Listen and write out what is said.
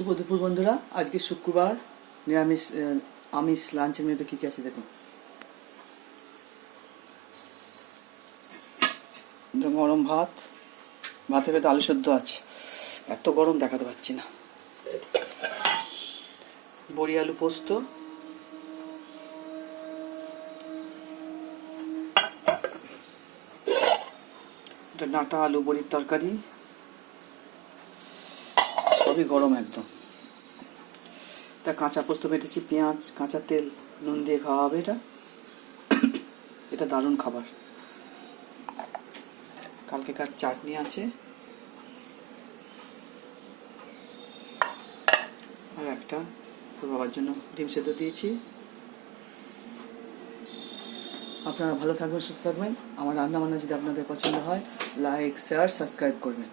শুভ দুপুর বন্ধুরা। আজকে শুক্রবার, নিরামিষ আমিষ লাঞ্চের মেনুতে কী কী আছে দেখুন। গরম ভাত, ভাতের ভেতরে আলু সেদ্ধ আছে, এত গরম দেখাতে পাচ্ছি না। বড়ি আলু পোস্ত, ডাঁটা আলু বড়ির তরকারি, সবই গরম একদম। এটা কাঁচা পোস্ত বেটেছি, পেঁয়াজ, কাঁচা তেল, নুন দিয়ে খাওয়া হবে এটা। এটা দারুণ খাবার। কালকেকার চাটনি আছে, আর একটা তোর বাবার জন্য ডিম সেদ্ধ দিয়েছি। আপনারা ভালো থাকবেন, সুস্থ থাকবেন। আমার রান্না বান্না যদি আপনাদের পছন্দ হয়, লাইক, শেয়ার, সাবস্ক্রাইব করবেন।